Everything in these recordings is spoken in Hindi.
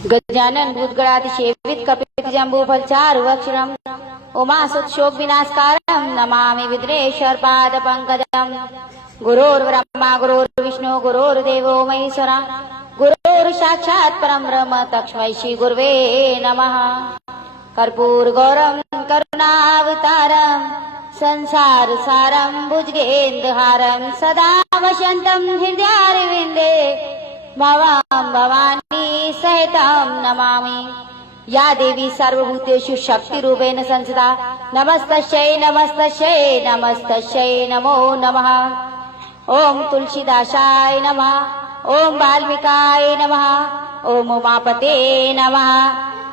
गजानन भूतगणादि सेवित कपित जम्बू फलचारु अक्षरम उमा सुत विनाशकारम नमामि विघ्नेश्वर पाद पंकजम। गुरुर्ब्रह्मा गुरुर्विष्णु गुरुर्देवो महेश्वरा गुरुर् साक्षात् परम ब्रह्म तस्मै श्री गुरुवे नमः। कर्पूर गौरम करुणावतारम संसार सारम भुजगेन्द्रहारम सदा वसंतम हृदयारविंदे भवां भवानी सहितं नमामि। या देवी सर्वभूतेषु शक्तिरूपेण संस्थिता नमस्तस्यै नमस्तस्यै नमस्तस्यै नमो नमः। ओम तुलसीदासाय नमः, ओम वाल्मीकाय नमः, ओम उमापते नमः,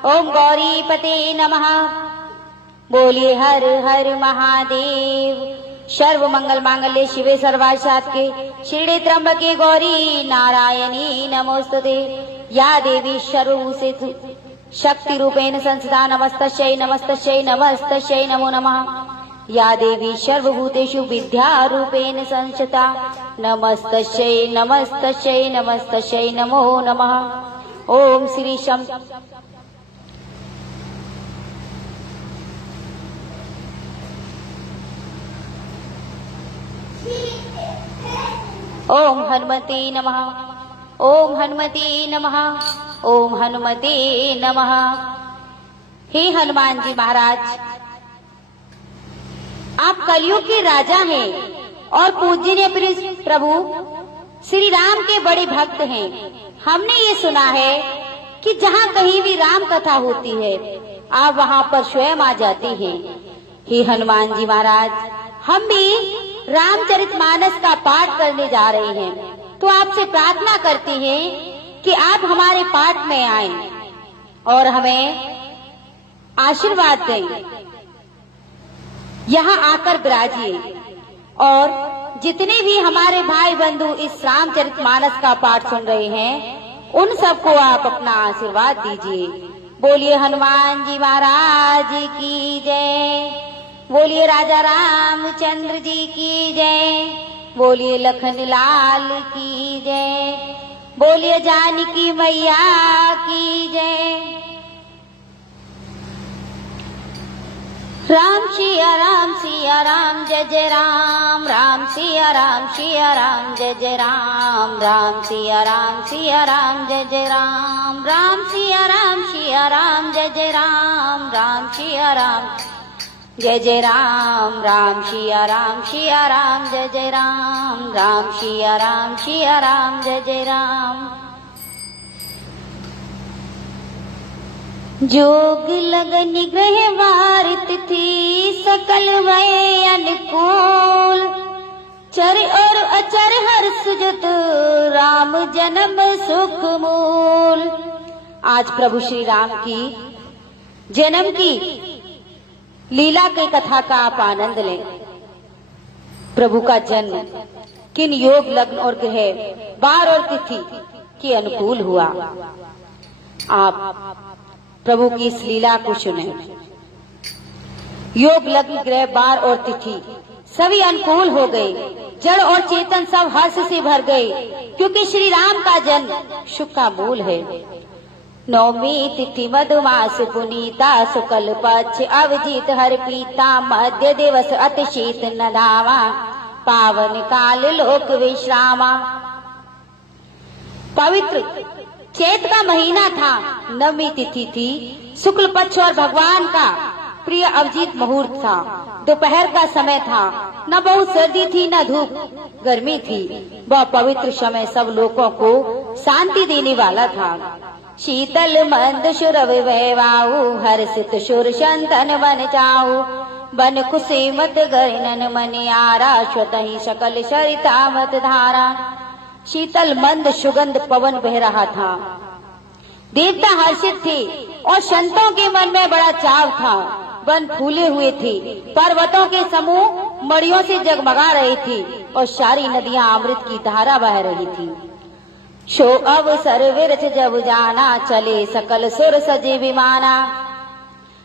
ओम गौरीपते नमः। बोलिए हर हर महादेव। सर्व मंगल मांगल्ये शिवे सर्वासात्के शरण्ये त्र्यंबके गौरी नारायणी नमोस्तुते। या देवी सर्वभूतेषु शक्ति रूपेण संस्थिता नमस्तस्यै नमस्तस्यै नमस्तस्यै नमो नमः। या देवी सर्वभूतेषु विद्या रूपेण संस्थिता नमस्तस्यै नमस्तस्यै नमस्तस्यै नमो नमः। ओम श्री शम ओम हनुमते नमः, ओम हनुमते नमः, ओम हनुमते नमः। हे हनुमान जी महाराज, आप कलयुग के राजा हैं और पूजनीय प्रभु श्री राम के बड़े भक्त हैं। हमने ये सुना है कि जहाँ कहीं भी राम कथा होती है आप वहाँ पर स्वयं आ जाते हैं। हे हनुमान जी महाराज, हम भी रामचरितमानस का पाठ करने जा रहे हैं, तो आपसे प्रार्थना करते हैं कि आप हमारे पाठ में आएं और हमें आशीर्वाद दें। यहाँ आकर विराजिए और जितने भी हमारे भाई बंधु इस रामचरितमानस का पाठ सुन रहे हैं उन सबको आप अपना आशीर्वाद दीजिए। बोलिए हनुमान जी महाराज की जय, बोलिए राजा रामचंद्र जी की जय, बोलिए लखन लाल की जय, बोलिए जानकी मैया की जय। राम सिया राम जय जय राम, राम सिया राम जय जय राम, राम सिया राम जय जय राम, राम सिया राम जय जय राम, राम सिया राम जय जय राम, राम सिया राम जय जय राम, राम सिया राम जय जय राम। जोग लगन ग्रह वार तिथि सकल वय अनुकूल, चर और अचर हर्ष जुत राम जन्म सुख मूल। आज प्रभु श्री राम की जन्म की लीला की कथा का आप आनंद लें। प्रभु का जन्म किन योग लग्न और ग्रह वार और तिथि के अनुकूल हुआ, आप प्रभु की इस लीला को सुने। योग लग्न ग्रह वार और तिथि सभी अनुकूल हो गए, जड़ और चेतन सब हर्ष से भर गए, क्योंकि श्री राम का जन्म सुख का मूल है। नौमी तिथि मधुमास पुनीता शुक्ल पक्ष अवजीत हर पीता, मध्य दिवस अति शीत नदावा पावन काल लोक विश्रामा। पवित्र चैत का महीना था, नवमी तिथि थी, शुक्ल पक्ष और भगवान का प्रिय अवजीत मुहूर्त था। दोपहर का समय था, न बहुत सर्दी थी न धूप गर्मी थी। वह पवित्र समय सब लोगों को शांति देने वाला था। शीतल मंद सुर वैवाऊ हर्षित सुर संतन बन जाऊ, बन खुशी मत गरिनन मन आरा स्वतः सकल सरिता मत धारा। शीतल मंद सुगंध पवन बह रहा था, देवता हर्षित थे और संतों के मन में बड़ा चाव था। वन फूले हुए थे, पर्वतों के समूह मड़ियों से जगमगा रहे थे और सारी नदियां अमृत की धारा बह रही थी। शो अवसर विरच जब जाना, चले सकल सुर सजे विमाना।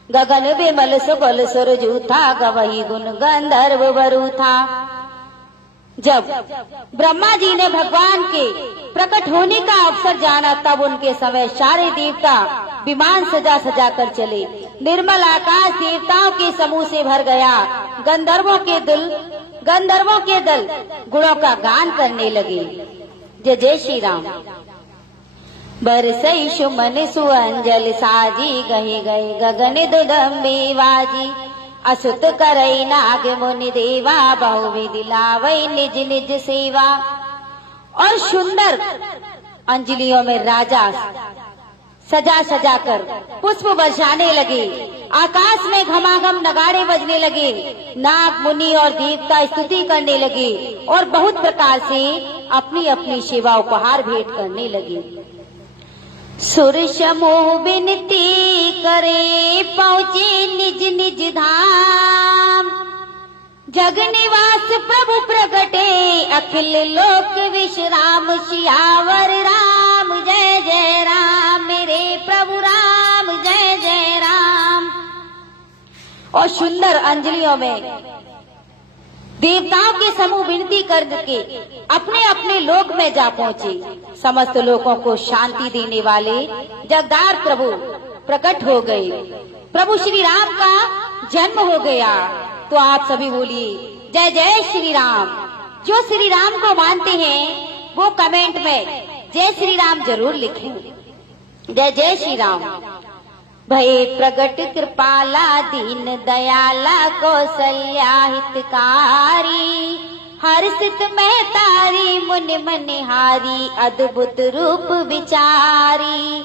गगन विमल सुबल सुर जूथा, गवही गुण गंधर्व बरू था। जब ब्रह्मा जी ने भगवान के प्रकट होने का अवसर जाना, तब उनके समय सारे देवता विमान सजा सजा कर चले। निर्मल आकाश देवताओं के समूह से भर गया। गंधर्वों के दल गुणों का गान करने लगे। जय जय श्री राम। बरसई सुमन सुअंजल साजी, गही गई गगन दुदम्बी बाजी। असुत करई नाग मुनि देवा, बहुविधि लावई निज निज सेवा। और सुंदर अंजलियों में राजा सजा सजा कर पुष्प बरसाने लगे। आकाश में घमाघम नगाड़े बजने लगे। नाग मुनि और देवता स्तुति करने लगे और बहुत प्रकार से अपनी अपनी सेवा उपहार भेंट करने लगे। सुर समूह विनती करे, पहुँचे निज निज धाम। जग निवास प्रभु प्रगटे, अखिल लोक विश्राम। सियावर राम जय जय राम, मेरे प्रभु राम जय जय राम। और सुंदर अंजलियों में देवताओं के समूह विनती करके अपने अपने लोक में जा पहुंचे। समस्त लोगों को शांति देने वाले जगदार प्रभु प्रकट हो गए। प्रभु श्री राम का जन्म हो गया। तो आप सभी बोलिए जय जय श्री राम। जो श्री राम को मानते हैं वो कमेंट में जय श्री राम जरूर लिखें। जय जय श्री राम। भय प्रगट कृपाला, दीन दयाला, कौशल्या हितकारी। हर्षित में तारी, मुनि मनिहारी, अद्भुत रूप विचारी।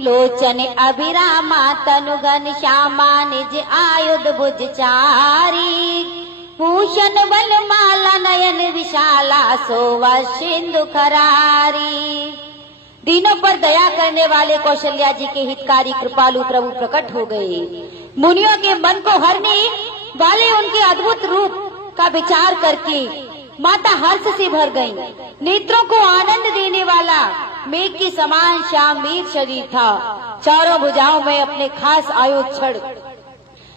लोचन अभिरामा, तनुगन श्यामा, निज आयुध भुजचारी। भूषण बल माला, नयन विशाला, सोवा सिंधु खरारी। दीनों पर दया करने वाले कौशल्या जी के हितकारी कृपालु प्रभु प्रकट हो गए। मुनियों के मन को हरने वाले उनके अद्भुत रूप का विचार करके माता हर्ष से भर गईं। नेत्रों को आनंद देने वाला मेघ के समान श्यामवीर शरीर था। चारों भुजाओं में अपने खास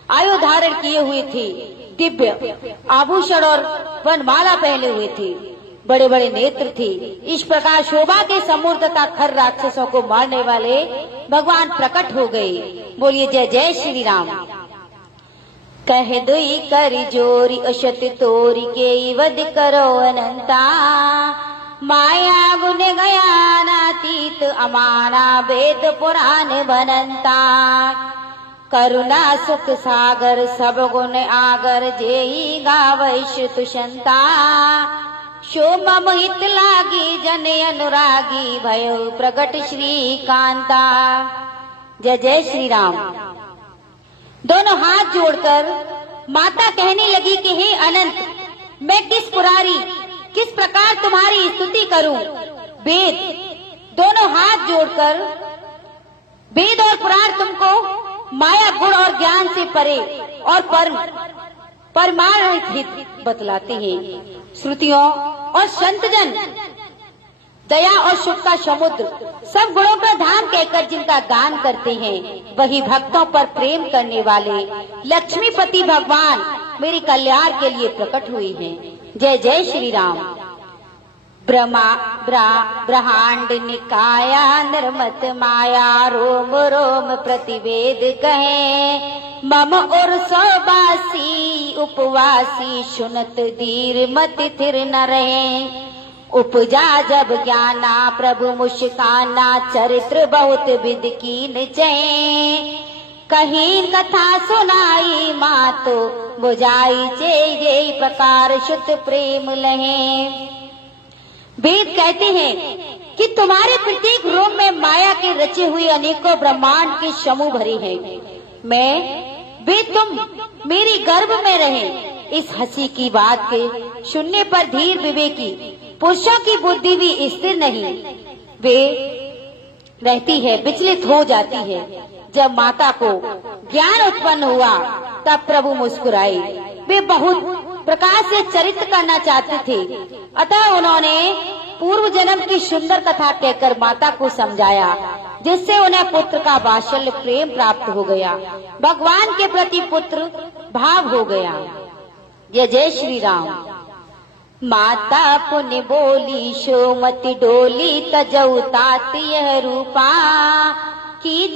आयु धारण किए हुए थे। दिव्य आभूषण और वनमाला पहने हुए थे। बड़े बड़े नेत्र थे। इस प्रकार शोभा के समूर्त तथा खर राक्षसों को मारने वाले भगवान प्रकट हो गए। बोलिए जय जय श्री राम। कह दुई कर जोरी, अशत तोरी के वध करो अनंता। माया गुण गयानातीत, अमाना वेद पुराण बनंता। करुणा सुख सागर, सब गुण आगर, जेई गावै श्रुत संता। शोभा मोहित लागी, जन अनुरागी, भयो प्रगट श्री कांता। जय जय श्री राम। दोनों हाथ जोड़कर माता कहने लगी कि हे अनंत, मैं किस प्रकार तुम्हारी स्तुति करूं। वेद दोनों हाथ जोड़कर वेद और पुराण तुमको माया गुण और ज्ञान से परे और परमार्थ हित बतलाते हैं। श्रुतियों और संतजन दया और सुख का समुद्र, सब गुणों का धाम कहकर जिनका गान करते हैं, वही भक्तों पर प्रेम करने वाले लक्ष्मीपति भगवान मेरे कल्याण के लिए प्रकट हुए हैं। जय जय श्री राम। ब्रह्मांड निकाया, निर्मत माया, रोम रोम प्रतिवेद कहे। मम और सौबासी उपवासी, सुनत धीर मत थिर न रहे। उपजा जब ज्ञाना, प्रभु मुस्काना, चरित्र बहुत विद कीन चहे। कहीं कथा सुनाई, मातो बुझाई चे, ये प्रकार शुद्ध प्रेम लहे। वेद कहते हैं कि तुम्हारे प्रत्येक रोम में माया के रचे हुए अनेकों ब्रह्मांड के समूह भरे हैं। वे तुम मेरी गर्भ में रहे। इस हंसी की बात के सुनने पर धीर विवेकी पुरुषों की बुद्धि भी स्थिर नहीं वे रहती है, विचलित हो जाती है। जब माता को ज्ञान उत्पन्न हुआ तब प्रभु मुस्कुराए। वे बहुत प्रकार से चरित्र करना चाहते थे, अतः उन्होंने पूर्व जन्म की सुंदर कथा कहकर माता को समझाया, जिससे उन्हें पुत्र का वात्सल्य प्रेम प्राप्त हो गया। भगवान के प्रति पुत्र भाव हो गया। जय जय श्री राम। माता पुण्य बोली शोमत डोली तजऊ तात यह रूपा कीज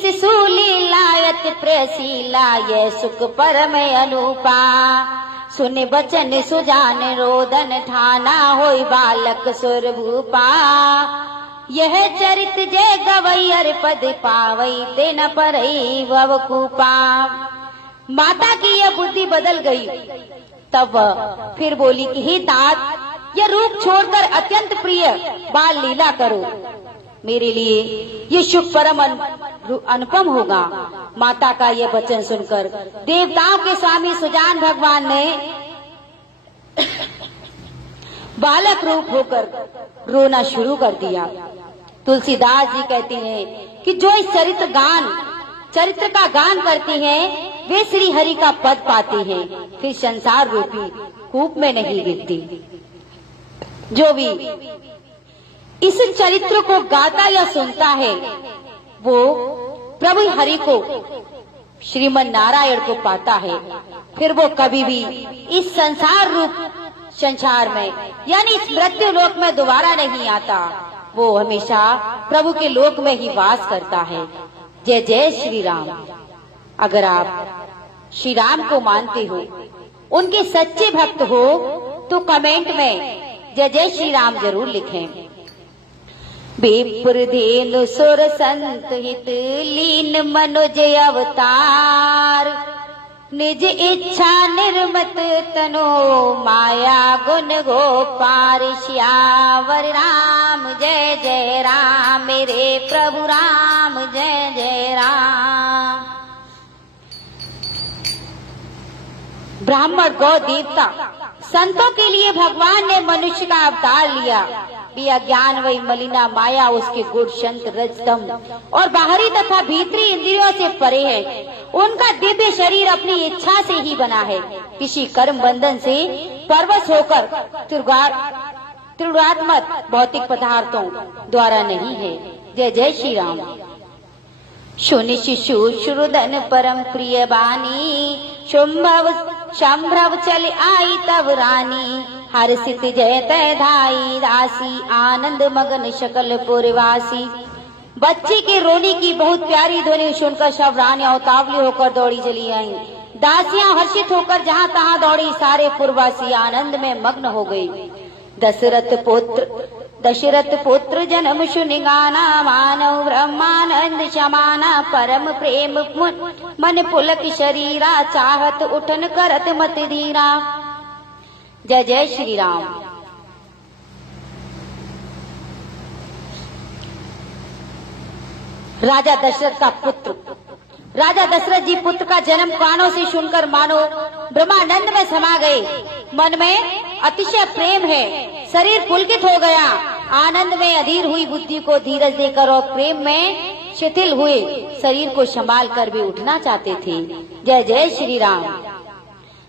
शिशु लीलायत प्रसीला यह सुख परम अनुपा सुन बचन सुजान रोदन ठाना होई बालक सुर भूपा यह चरित जय गवैयर पद पावई ते न परई भव कूपा। माता की यह बुद्धि बदल गई। तब फिर बोली कि हे तात, यह रूप छोड़कर अत्यंत प्रिय बाल लीला करो, मेरे लिए ये सुख परम अनुपम होगा। माता का यह वचन सुनकर देवताओं के स्वामी सुजान भगवान ने बालक रूप होकर रोना शुरू कर दिया। तुलसीदास जी कहती हैं कि जो इस चरित्र का गान करती हैं वे श्री हरि का पद पाती हैं, फिर संसार रूपी कूप में नहीं गिरती। जो भी इस चरित्र को गाता या सुनता है वो प्रभु हरि को, श्रीमन नारायण को पाता है। फिर वो कभी भी इस संसार में यानी इस मृत्यु लोक में दोबारा नहीं आता। वो हमेशा प्रभु के लोक में ही वास करता है। जय जय श्री राम। अगर आप श्री राम को मानते हो, उनके सच्चे भक्त हो, तो कमेंट में जय जय श्री राम जरूर लिखें। विप्र धेनु सुर संत हित लीन मनुज अवतार निज इच्छा निर्मत तनो माया गुण गोपार श्यावर राम जय जय राम मेरे प्रभु राम जय जय राम। ब्राह्मण गौ देवता संतों के लिए भगवान ने मनुष्य का अवतार लिया। भी अज्ञान वही मलिना माया उसके गुण संत रजतम और बाहरी तथा भीतरी इंद्रियों से परे है। उनका दिव्य शरीर अपनी इच्छा से ही बना है, किसी कर्म बंधन से परवश होकर त्रिगुणात्मक भौतिक पदार्थों द्वारा नहीं है। जय जय श्री राम। शून्य शिशु श्रुदन परम प्रिय बानी संभ्रव चल आई तब रानी हर्षित जय तय धाई दासी आनंद मगन शकल पुरवासी। बच्ची के रोने की बहुत प्यारी ध्वनि सुनकर सब रानियां उतावली होकर दौड़ी चली आई। दासियां हर्षित होकर जहां तहां दौड़ी, सारे पुरवासी आनंद में मग्न हो गई। दशरथ पुत्र जन्म सुनि गाना मानव ब्रह्मानंद समाना परम प्रेम मन पुलक शरीरा चाहत उठन करत मत धीरा। जय जय श्री राम। राजा दशरथ का पुत्र, राजा दशरथ जी पुत्र का जन्म कानों से सुनकर मानो ब्रह्मानंद में समा गए। मन में अतिशय प्रेम है, शरीर पुलकित हो गया। आनंद में अधीर हुई बुद्धि को धीरज देकर और प्रेम में शिथिल हुए शरीर को संभाल कर भी उठना चाहते थे। जय जय श्री राम।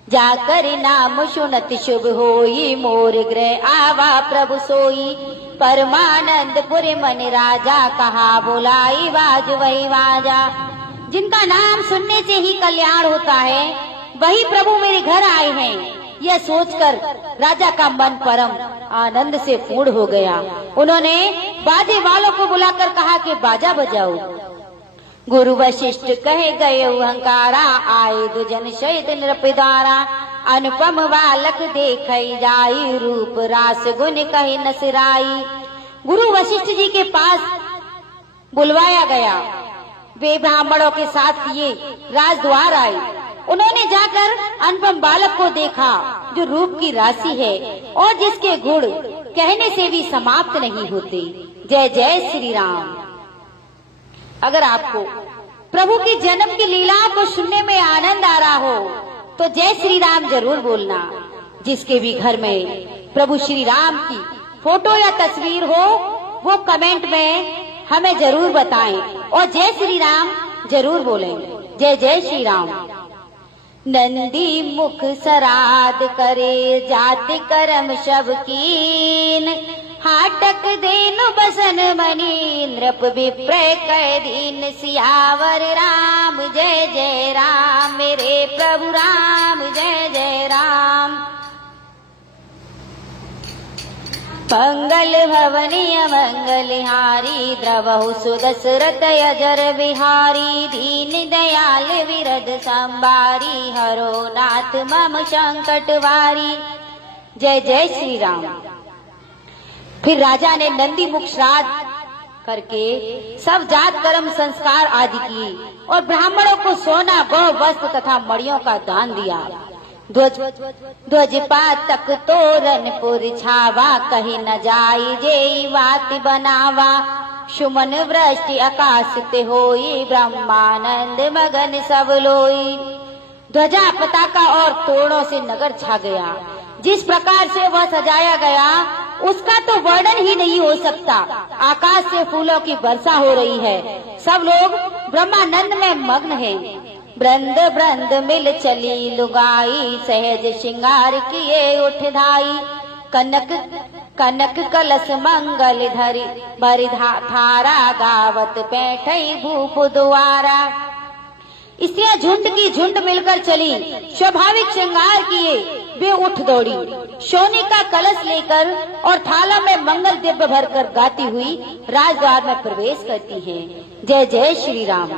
जाकर नाम सुनत शुभ होई मोर गृह आवा प्रभु सोई परमानंदपुर मन राजा कहा बुलाई बाज वही बाजा। जिनका नाम सुनने से ही कल्याण होता है वही प्रभु मेरे घर आए हैं, यह सोचकर राजा का मन परम आनंद से पूर्ण हो गया। उन्होंने बाजे वालों को बुलाकर कहा कि बाजा बजाओ। गुरु वशिष्ठ कहे गए अहंकारा आए दुजन शहीद नृप द्वारा अनुपम बालक देख जाई रूप रास गुण कहे नसराई। गुरु वशिष्ठ जी के पास बुलवाया गया। वे ब्राह्मणों के साथ ये राजद्वार आए। उन्होंने जाकर अनुपम बालक को देखा जो रूप की राशि है और जिसके गुण कहने से भी समाप्त नहीं होते। जय जय श्री राम। अगर आपको प्रभु की जन्म की लीलाओं को सुनने में आनंद आ रहा हो तो जय श्री राम जरूर बोलना। जिसके भी घर में प्रभु श्री राम की फोटो या तस्वीर हो वो कमेंट में हमें जरूर बताएं और जय श्री राम जरूर बोलें। जय जय श्री राम। नंदी मुख सराद करे जाति कर्म सब कीन हाटक देनु बसन मनी नृप विप्रय कह दीन सियावर राम जय जय राम मेरे प्रभु राम जय जय राम। मंगल भवनीय मंगलहारी द्रवहु सुदशरथ अजर बिहारी दीन दयाल विरद संबारी हरो नाथ मम संकट वारी। जय जय श्री राम। फिर राजा ने नंदी मुख श्राद्ध करके सब जात कर्म संस्कार आदि की और ब्राह्मणों को सोना गौ वस्त्र तथा मड़ियों का दान दिया। ध्वज पातक तोरण पुर छावा कही न जाई जेई वात बनावा सुमन वृष्टि आकाश ते होई ब्रह्मानंद मगन सब लोई। ध्वजा पताका और तोरणों से नगर छा गया। जिस प्रकार से वह सजाया गया उसका तो वर्णन ही नहीं हो सकता। आकाश से फूलों की वर्षा हो रही है। सब लोग ब्रह्मानंद में मग्न हैं। ब्रंद ब्रंद मिल चली लुगाई सहज श्रृंगार किए उठ धाई कनक कनक कलश मंगल धरि भरि थारा गावत बैठई भूप द्वारा। स्त्रियां झुंड की झुंड मिलकर चली, स्वाभाविक श्रृंगार किए वे उठ दौड़ी, सोने का कलश लेकर और थाला में मंगल द्रव्य भरकर गाती हुई राजद्वार में प्रवेश करती हैं। जय जय श्री राम।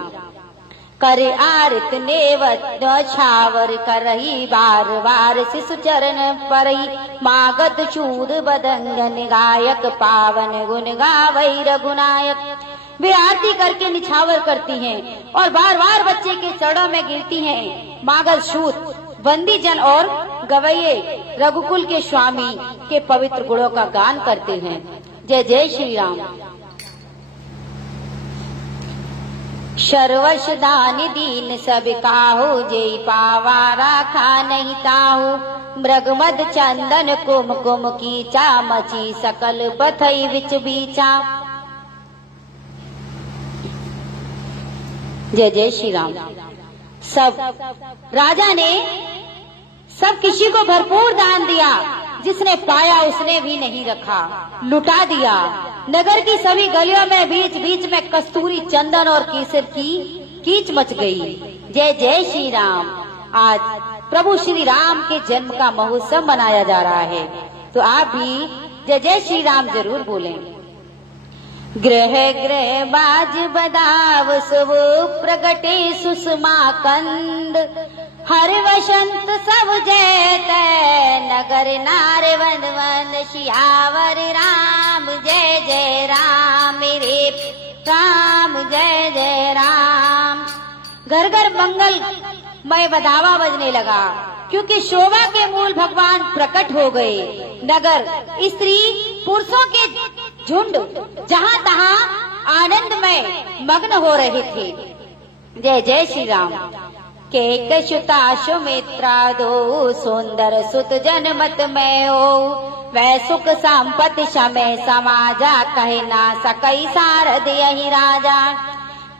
कर आरत नेवत छावर करही बार बार शिशु चरण परई मागत चूद बदंगन गायक पावन गुण गावई रघुनायक। वे आरती करके निछावर करती हैं और बार बार बच्चे के चरणों में गिरती हैं। मागध शूद बंदी जन और गवैये रघुकुल के स्वामी के पवित्र गुणों का गान करते हैं। जय जय श्री राम। सर्वश दान दीन सब काहू जय पावा राखा नहीं ताहू मृगमद चंदन कुम कुम कीचा मची सकल बथई विच बीचा। जय जय श्री राम। सब राजा ने सब किसी को भरपूर दान दिया। जिसने पाया उसने भी नहीं रखा, लुटा दिया। नगर की सभी गलियों में बीच बीच में कस्तूरी चंदन और केसर की कीच मच गई। जय जय श्री राम। आज प्रभु श्री राम के जन्म का महोत्सव मनाया जा रहा है, तो आप भी जय जय श्री राम जरूर बोलें। ग्रह ग्रह बाज बदाव सुव प्रगटे सुषमा कंद हर वसंत सब जयत नगर नार वंद वंद शियावर राम जय जय राम मेरे राम जय जय राम। घर घर मंगल मय बधावा बजने लगा क्योंकि शोभा के मूल भगवान प्रकट हो गए। नगर स्त्री पुरुषों के झुंड जहाँ तहाँ आनंद में मग्न हो रहे थे। जय जय श्री राम। केक सुता सुमित्रा दो सुंदर सुत जनमत में हो वै सुख संपत्ति समय समाजा कहे ना सकई सारद यही राजा।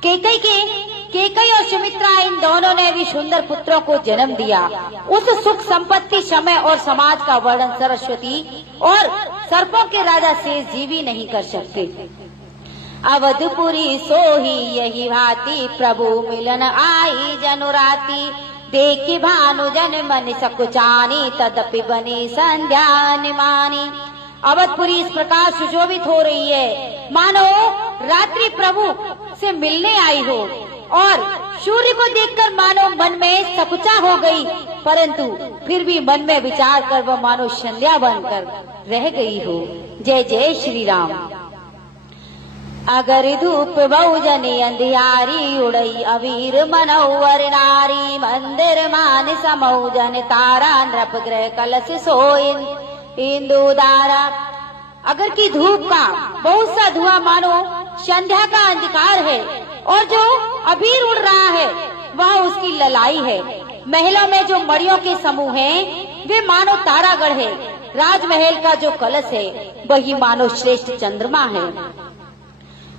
केकई और सुमित्रा इन दोनों ने भी सुंदर पुत्रों को जन्म दिया। उस सुख संपत्ति समय और समाज का वर्णन सरस्वती और सर्पों के राजा शेष जी भी नहीं कर सकते। अवधपुरी सोही यही भांति प्रभु मिलन आई जनुराती देखी भानु जन मन सकुचानी तदपि बनी संध्या निमानी। अवधपुरी इस प्रकार सुशोभित हो रही है मानो रात्रि प्रभु से मिलने आई हो और सूर्य को देखकर मानो मन में सकुचा हो गई, परंतु फिर भी मन में विचार कर वह मानो संध्या बनकर रह गई हो। जय जय श्री राम। अगर धूप बहुजनी अंधियारी उड़ई अवीर मनोवर नारी मंदिर मान समौजन तारा नृप ग्रह कलश सोइन इंदुदारा। अगर की धूप का बहुत सा धुआं मानो संध्या का अंधकार है और जो अबीर उड़ रहा है वह उसकी ललाई है। महलों में जो मड़ियों के समूह हैं वे मानो तारागढ़ है। राजमहल का जो कलश है वही मानो श्रेष्ठ चंद्रमा है।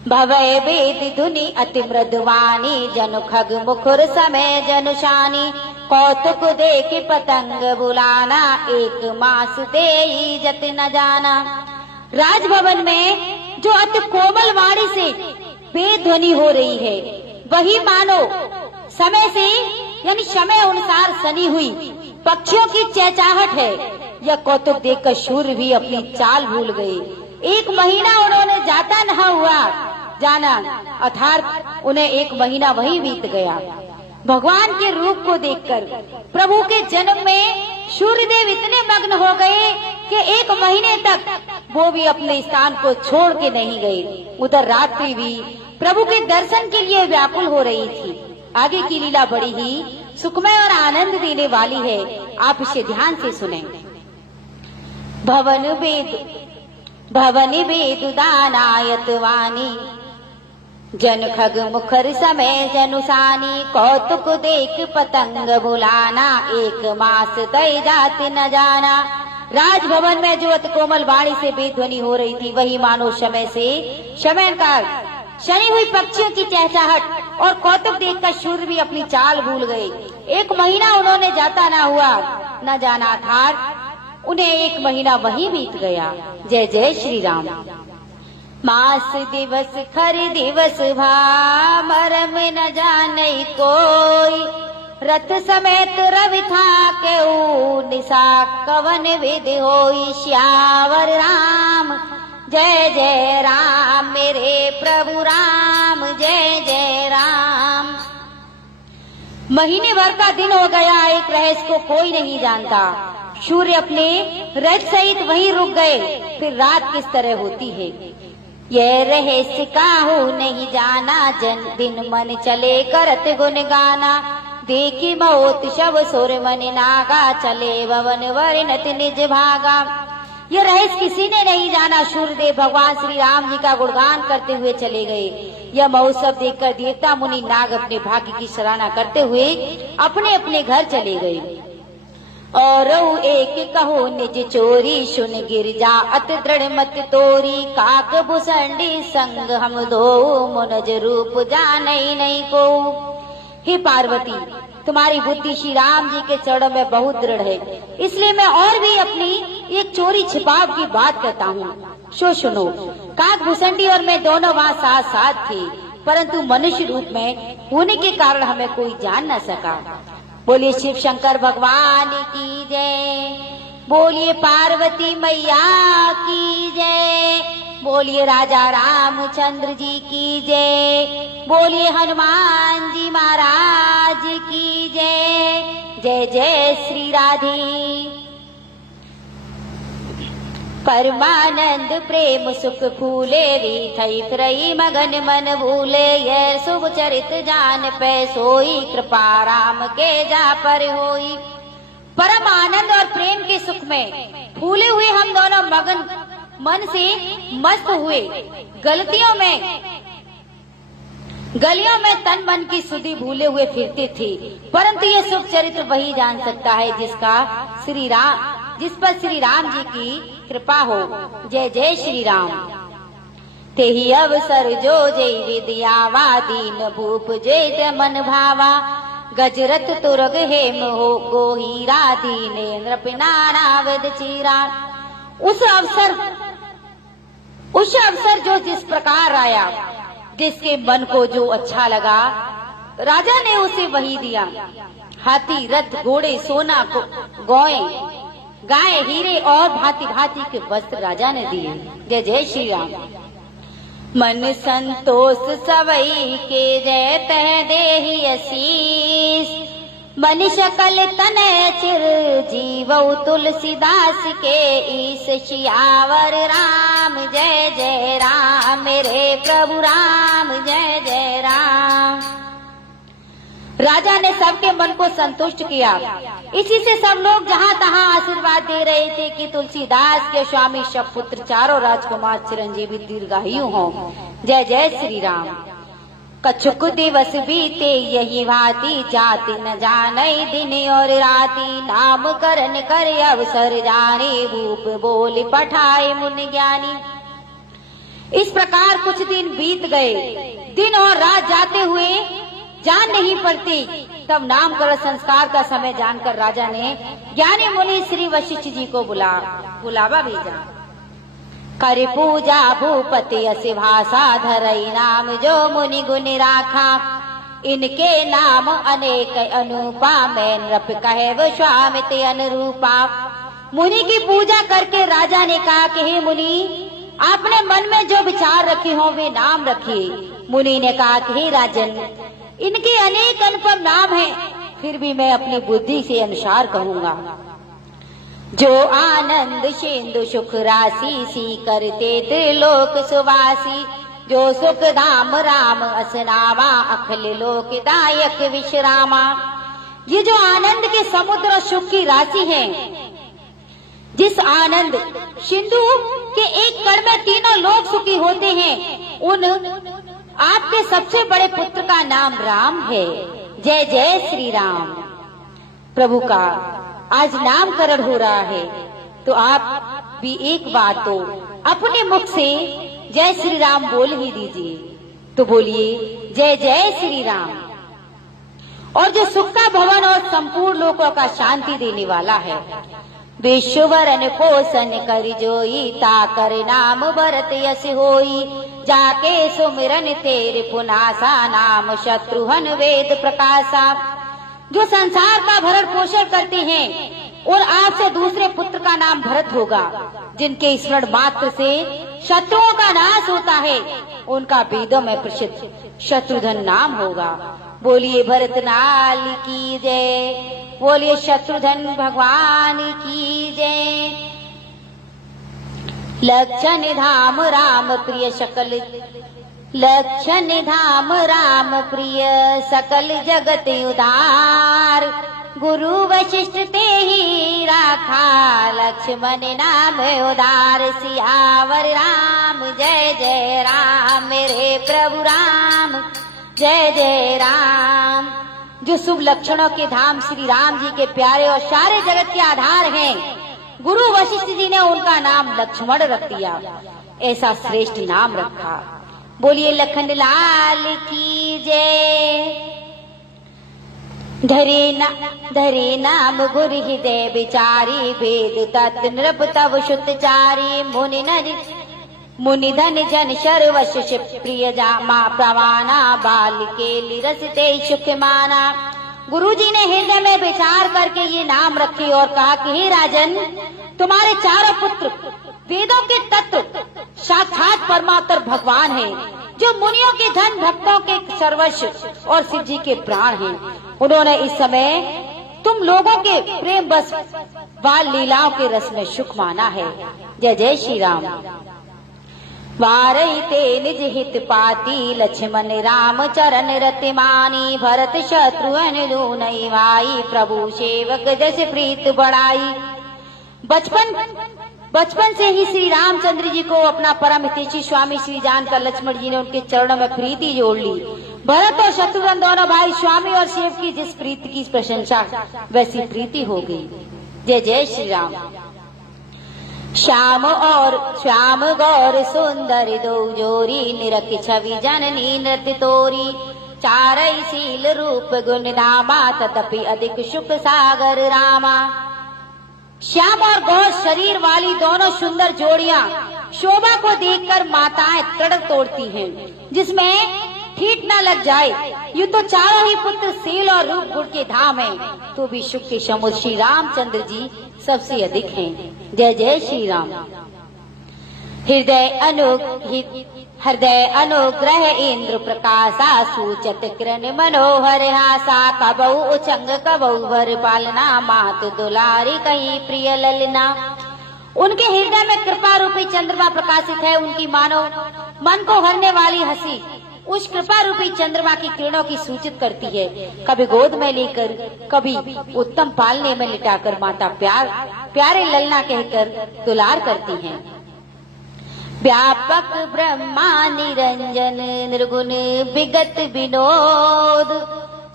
भवय वेद धुनि अति मृदुवानी जनु खग मुखुर समय जनुशानी कौतुक देख पतंग बुलाना एक मास देई जत न जाना। राजभवन में जो अति कोमल वाणी से वेद ध्वनि हो रही है वही मानो समय से यानी समय अनुसार सनी हुई पक्षियों की चहचहाहट है। यह कौतुक देखकर शूर भी अपनी चाल भूल गए। 1 महीना उन्होंने जाता न हुआ जाना, अर्थात उन्हें 1 महीना वही बीत गया। भगवान के रूप को देखकर प्रभु के जन्म में सूर्यदेव इतने मग्न हो गए कि 1 महीने तक वो भी अपने स्थान को छोड़ के नहीं गए। उधर रात्रि भी प्रभु के दर्शन के लिए व्याकुल हो रही थी। आगे की लीला बड़ी ही सुखमय और आनंद देने वाली है, आप इसे ध्यान से सुनें। भवन वेद दानायत वाणी, जन खग मुखर समय जनुसानी, कौतुक देख पतंग बुलाना, 1 मास तय जात न जाना। राजभवन में जो अति कोमल वाणी से बेध्वनि हो रही थी, वही मानो समय से समय का शनि हुई पक्षियों की चहचहाहट और कौतुक देखकर शूर भी अपनी चाल भूल गए। 1 महीना उन्होंने जाता ना हुआ न जाना था, उन्हें 1 महीना वही बीत गया। जय जय श्री राम। मास दिवस खर दिवस भा, मरम न जाने कोई, रथ समेत रवि था केऊ, निशा कवन विध होई। श्यावर राम जय जय राम, मेरे प्रभु राम जय जय राम। महीने भर का दिन हो गया, एक रहस्य को कोई नहीं जानता। सूर्य अपने रथ सहित वहीं रुक गए। फिर रात किस तरह होती है यह रहस्य काहू नहीं जाना, जन दिन मन चले करत गुन गाना। देखी मौत शव सोर मन नागा, चले भवन वर्णत निज भागा। यह रहस्य किसी ने नहीं जाना। सूर्यदेव भगवान श्री राम जी का गुणगान करते हुए चले गए। यह महोत्सव देखकर देवता मुनि नाग अपने भाग्य की सराहना करते हुए अपने अपने घर चले गए। और एक कहो निज चोरी, सुन गिरजा अति दृढ़ मत तोरी। काक भुसंडी संग हम दो, मुनज रूप जानई नहीं को। हे पार्वती, तुम्हारी बुद्धि श्री राम जी के चरणों में बहुत दृढ़ है, इसलिए मैं और भी अपनी एक चोरी छिपाव की बात कहता हूँ। सो सुनो। काक भुसंडी और मैं दोनों वहाँ साथ साथ थे, परंतु मनुष्य रूप में होने के कारण हमें कोई जान न सका। बोलिए शिव शंकर भगवान की जय, बोलिए पार्वती मैया की जय, बोलिए राजा रामचंद्र जी की जय, बोलिए हनुमान जी महाराज की जय। जय जय श्री राधे। परमानंद प्रेम सुख फूले, थई फ्रई मगन मन भूले। यह शुभ चरित जान पे सोई, कृपा राम के जा पर होई। परम आनंद और प्रेम के सुख में फूले हुए हम दोनों मगन मन से मस्त हुए। गलियों में तन मन की सुधि भूले हुए फिरते थे, परंतु ये शुभ चरित्र वही जान सकता है जिस पर श्री राम जी की कृपा हो। जय जय श्री राम। तेहि अवसर जो जय विद्यावा, दीन भूप जय मन भावा। गजरथ तुरग हेम हो गोहीरा, दीने नृप नाना वेद चीरा। उस अवसर जो जिस प्रकार आया, जिसके मन को जो अच्छा लगा, राजा ने उसे वही दिया। हाथी रथ घोड़े सोना गाय हीरे और भांति भांति के वस्त्र राजा ने दिए। जय जय श्री राम। मन संतोष सवई के जय तह देहि असीस, मन शकल तन चिर जीवऊ तुलसीदास के ईस। सियावर राम जय जय राम, मेरे प्रभु राम जय जय राम। राजा ने सबके मन को संतुष्ट किया। इसी से सब लोग जहाँ तहाँ आशीर्वाद दे रहे थे कि तुलसीदास के स्वामी शबपुत्र चारों राजकुमार चिरंजीवी दीर्घायु हों। जय जय श्री राम। कछुक दिवस बीते यही भांति, जाति न जाने दिन और राति। नाम करण कर अवसर जाने, भूप बोल पठाए मुनि ज्ञानी। इस प्रकार कुछ दिन बीत गए। दिन और रात जाते हुए जान नहीं पड़ती। तब नामकरण संस्कार का समय जानकर राजा ने ज्ञानी मुनि श्री वशिष्ठ जी को बुलावा भेजा। कर पूजा भूपति असी भाषा, धरई नाम जो मुनि गुण राखा। इनके नाम अनेक अनुपा, मैं नृप कहे वो स्वामित अनुरूपा। मुनि की पूजा करके राजा ने कहा कि हे मुनि, आपने मन में जो विचार रखे हो वे नाम रखिए। मुनि ने कहा कि हे राजन, इनके अनेक अनुपम नाम हैं, फिर भी मैं अपनी बुद्धि से अनुसार कहूंगा। जो आनंद सिंधु सुख राशि सी करते त्रिलोक सुवासी, जो सुख धाम राम असनावा अखिल लोक दायक विश्रामा। ये जो आनंद के समुद्र और सुख की राशि है, जिस आनंद सिंधु के एक कण में तीनों लोग सुखी होते हैं, उन आपके सबसे बड़े पुत्र का नाम राम है। जय जय श्री राम। प्रभु का आज नामकरण हो रहा है, तो आप भी एक बार तो अपने मुख से जय श्री राम बोल ही दीजिए। तो बोलिए जय जय श्री राम। और जो सुख का भवन और संपूर्ण लोकों का शांति देने वाला है, विश्ववरन पोषण कर जोई, ताकर नाम भरत यश होई, जाके सुमिरन तेरे पुनासा, नाम शत्रुघ्न वेद प्रकाशा। जो संसार का भरण पोषण करते हैं, और आपसे दूसरे पुत्र का नाम भरत होगा, जिनके स्मरण मात्र से शत्रुओं का नाश होता है, उनका वेदों में प्रसिद्ध शत्रुघ्न नाम होगा। बोलिए भरत लाल की जय, बोलिए शत्रुघ्न भगवान की जय। लक्षण धाम राम प्रिय सकल, लक्षण धाम राम प्रिय सकल जगत उदार, गुरु वशिष्ठ ते ही राखा, लक्ष्मण नाम उदार। सियावर राम जय जय राम, मेरे प्रभु राम जय जय राम। जो शुभ लक्षणों के धाम श्री राम जी के प्यारे और सारे जगत के आधार हैं, गुरु वशिष्ठ जी ने उनका नाम लक्ष्मण रख दिया। ऐसा श्रेष्ठ नाम रखा। बोलिए लखन लाल की जय। धरे नाम गुरु हृदय विचारी, वेद तत्व नृप तव शुतचारी, मुनि धन जन सर्वश प्रिय जामा, प्रवाना बाल के लिरस ते सुख माना। गुरु जी ने हृदय में विचार करके ये नाम रखे और कहा कि हे राजन, तुम्हारे चारों पुत्र वेदों के तत्व साक्षात परमात्मा भगवान हैं, जो मुनियों के धन भक्तों के सर्वस्व और शिव जी के प्राण हैं। उन्होंने इस समय तुम लोगों के प्रेम बस बाल लीलाओं के रस में सुख माना है। जय जय श्री राम। वारई ते निज हित पाती, लक्ष्मण राम चरण रति मानी, भरत शत्रुघ्न लूनई भाई, प्रभु सेवक जस प्रीत बढ़ाई। बचपन से ही श्री रामचंद्र जी को अपना परम हितैषी स्वामी श्री जानकर लक्ष्मण जी ने उनके चरणों में प्रीति जोड़ ली। भरत और शत्रुघ्न दोनों भाई स्वामी और शिव की जिस प्रीति की प्रशंसा, वैसी प्रीति हो गई। जय जय श्री राम। श्याम गौर सुंदर दो जोरी, निरख छवि जननी नृत्य तोरी, चारई शील रूप गुण धामा, तदपि अधिक सुख सागर रामा। श्याम और गौर शरीर वाली दोनों सुंदर जोड़ियां शोभा को देखकर माताएं तड़प तोड़ती हैं, जिसमें ठीठ न लग जाए। यूं तो चारों ही पुत्र शील और रूप गुण के धाम हैं, तो भी सुख के समुद्र श्री रामचंद्र जी सबसे अधिक हैं। जय जय श्री राम। हृदय अनुग्रह इंद्र प्रकाशा, सूचत कृण मनोहर हासा, कबहु उचंग कबहु भर पालना, मात दुलारी कहीं प्रिय ललना। उनके हृदय में कृपा रूपी चंद्रमा प्रकाशित है। उनकी मानो मन को हरने वाली हंसी उस कृपा रूपी चंद्रमा की किरणों की सूचित करती है। कभी गोद में लेकर, कभी उत्तम पालने में लिटाकर माता प्यारे ललना कहकर दुलार करती हैं। व्यापक ब्रह्मा निरंजन, निर्गुण विगत विनोद,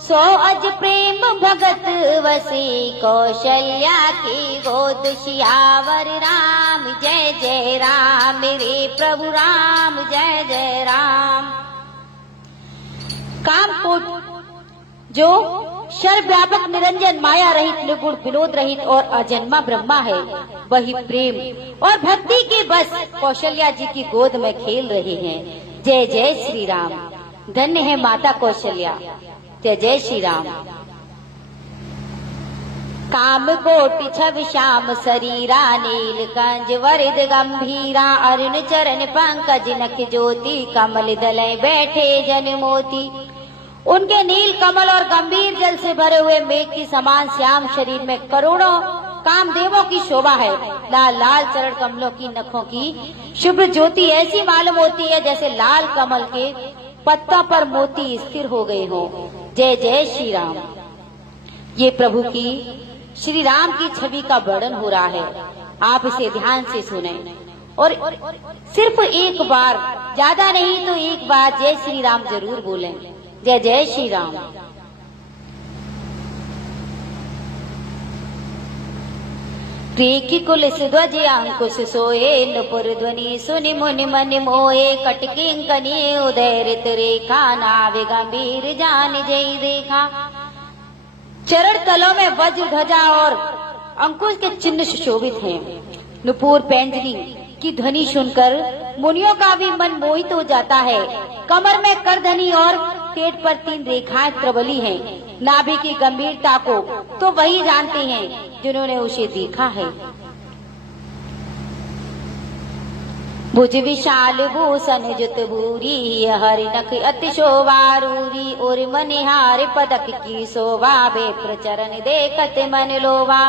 सो अज प्रेम भगत वसी, कौशल्या की गोद। सियावर राम जय जय राम, मेरे प्रभु राम जय जय राम। कामकोट जो सर्वव्यापक निरंजन माया रहित निर्गुण विनोद रहित और अजन्मा ब्रह्मा है, वही प्रेम और भक्ति के बस कौशल्या जी की गोद में खेल रहे हैं। जय जय श्री राम। धन्य है माता कौशल्या। जय जय श्री राम। काम कोटि छवि श्याम शरीरा, नील कंज वरिद गंभीरा, अरुण चरण पंकज नख ज्योति, कमल दलय बैठे जन मोती। उनके नील कमल और गंभीर जल से भरे हुए मेघ की समान श्याम शरीर में करोड़ों कामदेवों की शोभा है। लाल लाल चरण कमलों की नखों की शुभ्र ज्योति ऐसी मालूम होती है जैसे लाल कमल के पत्ता पर मोती स्थिर हो गए हो। जय जय श्री राम। ये प्रभु की श्री राम की छवि का वर्णन हो रहा है। आप इसे ध्यान से सुने और सिर्फ एक बार, ज्यादा नहीं तो एक बार जय श्री राम जरूर बोलें। जय जय श्री राम। प्रिय कुल ध्वज अंकुश सोए, नुपुर ध्वनि सुनि मुनि मन मोए, कटकिंकनी उदय ऋत रेखा, नावे गंभीर जान जय देखा। चरण तलों में वज्र ध्वजा और अंकुश के चिन्ह सुशोभित हैं। नुपुर पैंजरी की ध्वनि सुनकर मुनियों का भी मन मोहित हो जाता है। कमर में करधनी और पेट पर 3 रेखाएं प्रबली हैं। नाभि की गंभीरता को तो वही जानते हैं जिन्होंने उसे देखा है। भुज विशाल भूषण जुत भूरी, हरि नख अति शोभारूरी, और मनिहार पदक की शोभा, बेत्र चरण देखत मन लोभा।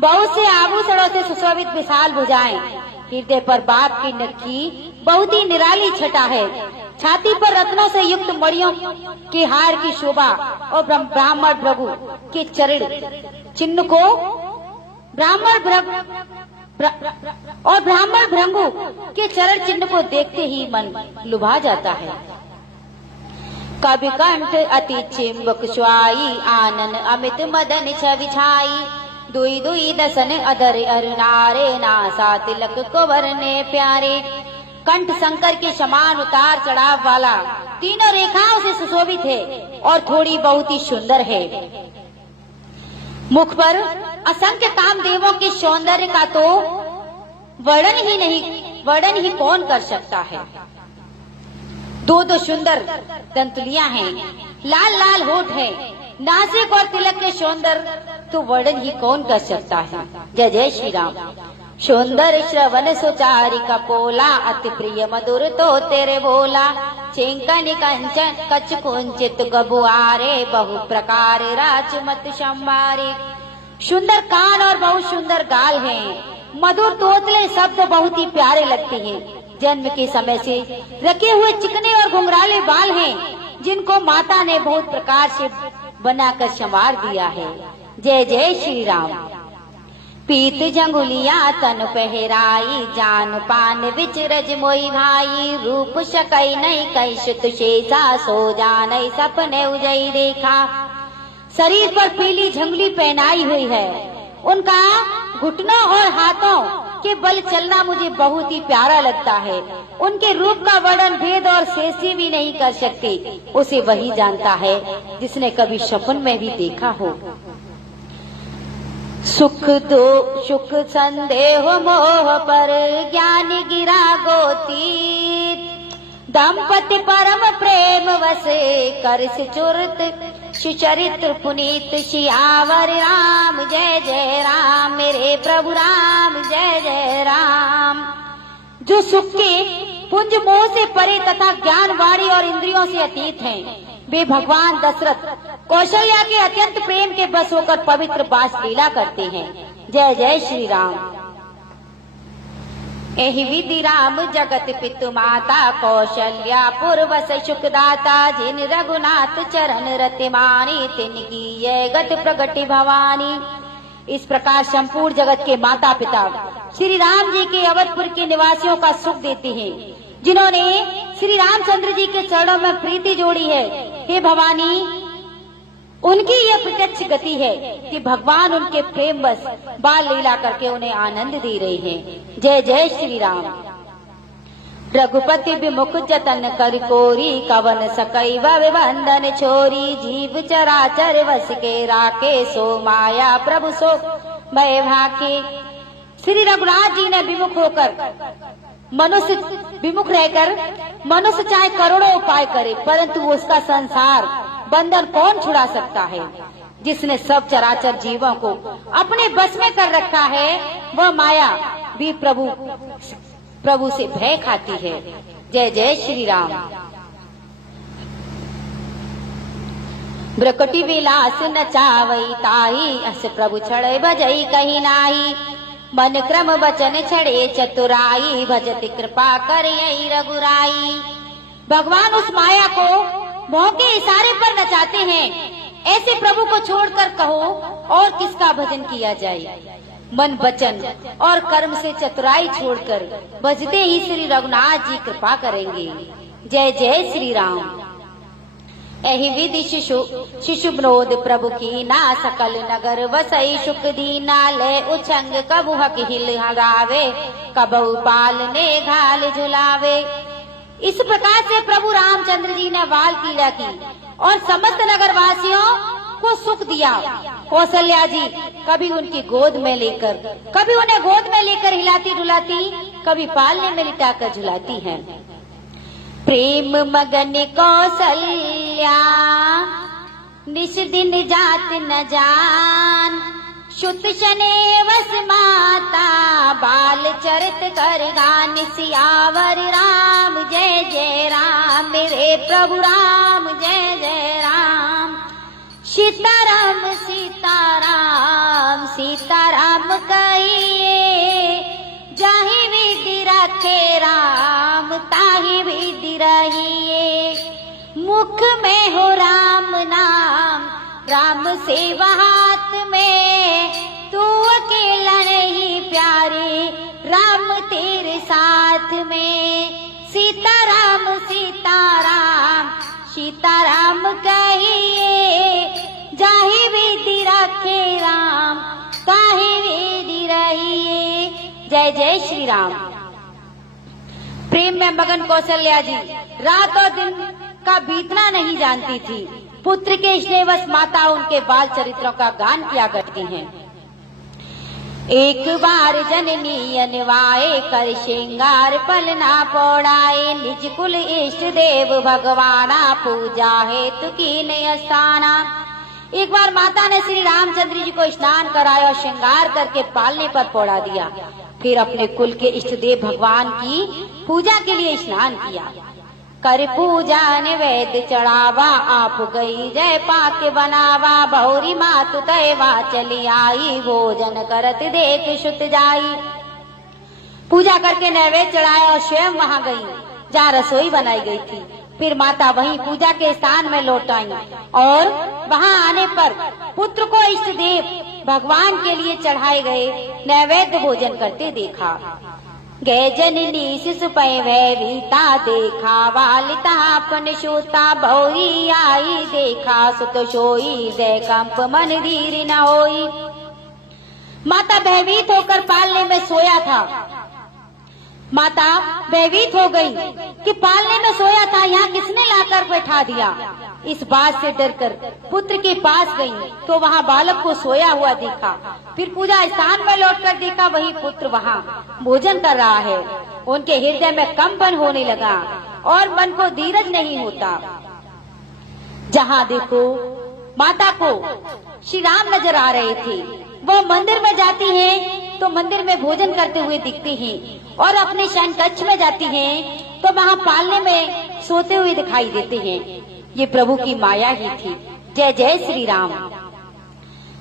बहुत से आभूषणों से सुशोभित विशाल भुजाएं, हृदय पर बाप की नख की बहुत ही निराली छटा है। छाती पर रत्नों से युक्त मणियों के हार की शोभा और ब्राह्मण प्रभु के चरण चिन्ह को ब्राह्मण भृंगु के चरण चिन्ह को देखते ही मन लुभा जाता है। कवि कंठ अति चिंबक स्वाई, आनन अमित मदन छवि छाई, दुई दुई दसन अधर अरुणारे, नासा तिलक को वरने प्यारे। कंठ शंकर के समान उतार चढ़ाव वाला, तीनों रेखाओं से सुशोभित है और थोड़ी बहुत ही सुंदर है। मुख पर असंख्य कामदेवों के सौंदर्य का तो वर्णन ही कौन कर सकता है। दो सुंदर दंतुलियां हैं, लाल लाल होठ है, नासिक और तिलक के सौंदर्य तो वर्णन ही कौन कर सकता है। जय जय श्री राम। सुंदर श्रवण सुचारी कपोला, अति प्रिय मधुर तो तेरे बोला, चिंकन कंचन कच कुंचित गबुआरे, बहु प्रकार राजमत संभारे। सुंदर कान और बहुत सुंदर गाल हैं, मधुर तोतले शब्द बहुत ही प्यारे लगते हैं। जन्म के समय से रखे हुए चिकने और घुंघराले बाल हैं, जिनको माता ने बहुत प्रकार से बनाकर संवार दिया है। जय जय श्री राम। पीत जंगुलिया तन पहराई, जान पान विच रज मोई भाई, रूप सकई नहीं कैश तुषेसा, सो जानई सपने उजई देखा। शरीर पर पीली झंगली पहनाई हुई है, उनका घुटनों और हाथों के बल चलना मुझे बहुत ही प्यारा लगता है। उनके रूप का वर्णन भेद और शेषी भी नहीं कर सकते, उसे वही जानता है जिसने कभी सपन में भी देखा हो। सुख संदेह मोह पर ज्ञान गिरा गोती, दंपति परम प्रेम वसे कर सुचरित सुचरित्र पुनीत सियावर राम। जय जय राम मेरे प्रभु राम, जय जय राम। जो सुख के पुंज मोह से परे तथा ज्ञान वाणी और इंद्रियों से अतीत हैं, वे भगवान दशरथ कौशल्या के अत्यंत प्रेम के बस होकर पवित्र बास लीला करते हैं। जय जय श्री राम। एहि विधि राम जगत पितु माता, कौशल्या पूर्वस सुखदाता, जिन रघुनाथ चरण रतिमानी, तिनकी ये गत प्रगति भवानी। इस प्रकार संपूर्ण जगत के माता पिता श्री राम जी के अवधपुर के निवासियों का सुख देते हैं, जिन्होंने श्री रामचंद्र जी के चरणों में प्रीति जोड़ी है। हे भवानी, उनकी यह प्रत्यक्ष गति है कि भगवान उनके प्रेम बस बाल लीला करके उन्हें आनंद दे रहे हैं। जय जय श्री राम। रघुपति विमुख जतन कर कोरी, कवन सकई बंधन छोरी, जीव चराचर वस के राखे, सो माया प्रभु सो भय भाखे। श्री रघुनाथ जी ने विमुख रहकर मनुष्य चाहे करोड़ों उपाय करे, परंतु उसका संसार बंधन कौन छुड़ा सकता है। जिसने सब चराचर जीवों को अपने बस में कर रखा है, वह माया भी प्रभु से भय खाती है। जय जय श्री राम। ब्रकटी विलास नचावई ताई, अस प्रभु छड़े भजई कहीं नाही। मन क्रम वचन छड़े चतुराई, भजति कृपा कर यही रघुराई। भगवान उस माया को मोह के इशारे पर नचाते हैं। ऐसे प्रभु को छोड़कर कहो और किसका भजन किया जाए। मन वचन और कर्म से चतुराई छोड़कर भजते ही श्री रघुनाथ जी कृपा करेंगे। जय जय श्री राम। एहि विधि शिशु विनोद प्रभु की ना, सकल नगर वसई सुख दीना। ले उछंग कबू हक हिल हगावे, कबू पालने घाल झुलावे। इस प्रकार से प्रभु रामचंद्र जी ने बाल लीला की और समस्त नगरवासियों को सुख दिया। कौशल्या जी कभी उनकी गोद में लेकर, कभी उन्हें गोद में लेकर हिलाती डुलाती, कभी पालने में लिटाकर झुलाती हैं। प्रेम मगन कौशल्या निश दिन जात न जान, शुत शने वस माता बाल चरित कर गान। सियावर राम जय जय राम, मेरे प्रभु राम जय जय राम। सीताराम सीताराम सीताराम कहिए, जाहि विधि रखे राम ताहि विधि रहिए। मुख में हो राम नाम, राम सेवा हाथ में, तू अकेला नहीं प्यारे राम तेरे साथ में। सीताराम सीताराम सीताराम कहिए, जाहि विधि रखे राम ताहि विधि रहिए। जय जय श्री राम। प्रेम में मगन कौशल्या जी रात और दिन का बीतना नहीं जानती थी। पुत्र के स्नेहवश माता उनके बाल चरित्रों का गान किया करती हैं। एक बार जननी अनवाए, कर श्रृंगार पलना पौड़ाए। निज कुल इष्ट देव भगवाना, पूजा हेतु कीन स्थाना। एक बार माता ने श्री रामचंद्र जी को स्नान कराया और श्रृंगार करके पालने पर पौड़ा दिया। फिर अपने कुल के इष्ट देव भगवान की पूजा के लिए स्नान किया। कर पूजा निवेद चढ़ावा, आप गई जय पाक बनावा। बहुरी मातु तैवा चली आई, भोजन करत देख शुत जाई। पूजा करके नैवेद्य चढ़ाया और स्वयं वहाँ गई जहाँ रसोई बनाई गई थी। फिर माता वहीं पूजा के स्थान में लौट आई और वहाँ आने पर पुत्र को इष्ट देव भगवान के लिए चढ़ाए गए नैवेद्य भोजन करते देखा। गए जननी शिशु पै भयभीता, देखा वालिता अपन सोता। बहुरी आई देखा सुत सोई, जय कंप मन धीर न होई। माता भयभीत होकर पालने में सोया था। माता भयभीत हो गई कि पालने में सोया था, यहाँ किसने लाकर बैठा दिया। इस बात से डरकर पुत्र के पास गई तो वहाँ बालक को सोया हुआ देखा। फिर पूजा स्थान में लौटकर देखा वही पुत्र वहाँ भोजन कर रहा है। उनके हृदय में कंपन होने लगा और मन को धीरज नहीं होता। जहाँ देखो माता को श्री राम नजर आ रहे थे। वो मंदिर में जाती हैं तो मंदिर में भोजन करते हुए दिखते हैं और अपने शयन कक्ष में जाती हैं तो वहाँ पालने में सोते हुए दिखाई देते हैं। ये प्रभु की माया ही थी। जय जय श्री राम।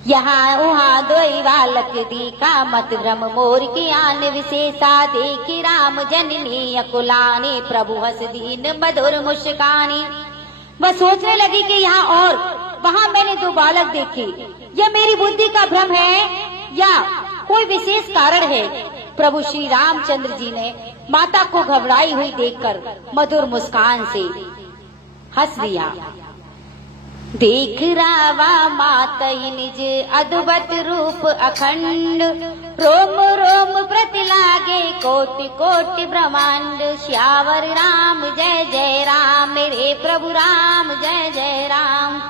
यहाँ वहाँ दोई बालक दीका, मत भ्रम मोर की आन विशेषा। देखी राम जननी अकुलानी, प्रभु हस दीन मधुर मुस्कानी। वह सोचने लगी कि यहाँ और वहाँ मैंने दो बालक देखे, यह मेरी बुद्धि का भ्रम है या कोई विशेष कारण है। प्रभु श्री रामचंद्र जी ने माता को घबराई हुई देखकर मधुर मुस्कान से हंस दिया। देख रावा माता निज अद्भुत रूप अखंड, रोम रोम प्रति लागे कोटि कोटि ब्रह्मांड। श्यावर राम जय जय राम, मेरे प्रभु राम जय जय राम।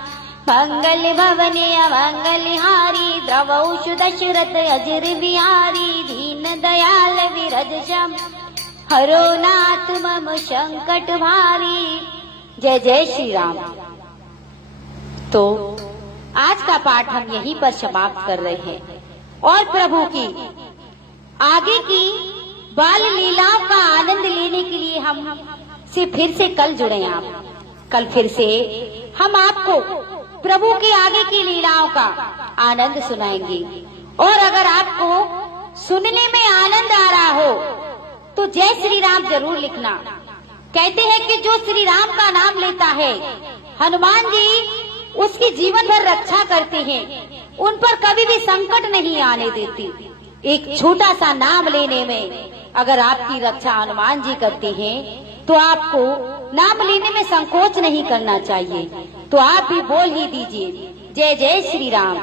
मंगल भवने अमंगल हारी, द्रवौष दशरथ अजर बिहारी। दीन दयाल विरज शम, हरो नाथ मम संकट भारी। जय जय श्री राम। तो आज का पाठ हम यहीं पर समाप्त कर रहे हैं और प्रभु की आगे की बाल लीलाओं का आनंद लेने के लिए हम से फिर से कल जुड़े। आप कल फिर से हम आपको प्रभु के आगे की लीलाओं का आनंद सुनाएंगे। और अगर आपको सुनने में आनंद आ रहा हो तो जय श्री राम जरूर लिखना। कहते हैं कि जो श्री राम का नाम लेता है हनुमान जी उसकी जीवन भर रक्षा करते हैं, उन पर कभी भी संकट नहीं आने देती। एक छोटा सा नाम लेने में अगर आपकी रक्षा हनुमान जी करते हैं तो आपको नाम लेने में संकोच नहीं करना चाहिए। तो आप भी बोल ही दीजिए जय जय श्री राम।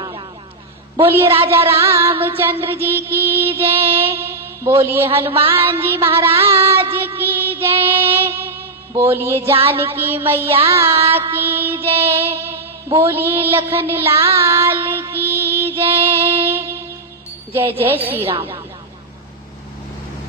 बोलिए राजा रामचंद्र जी की जय, बोलिए हनुमान जी महाराज की जय, बोलिए जानकी मैया की जय, बोलिए लखन लाल की जय। जय जय श्री राम।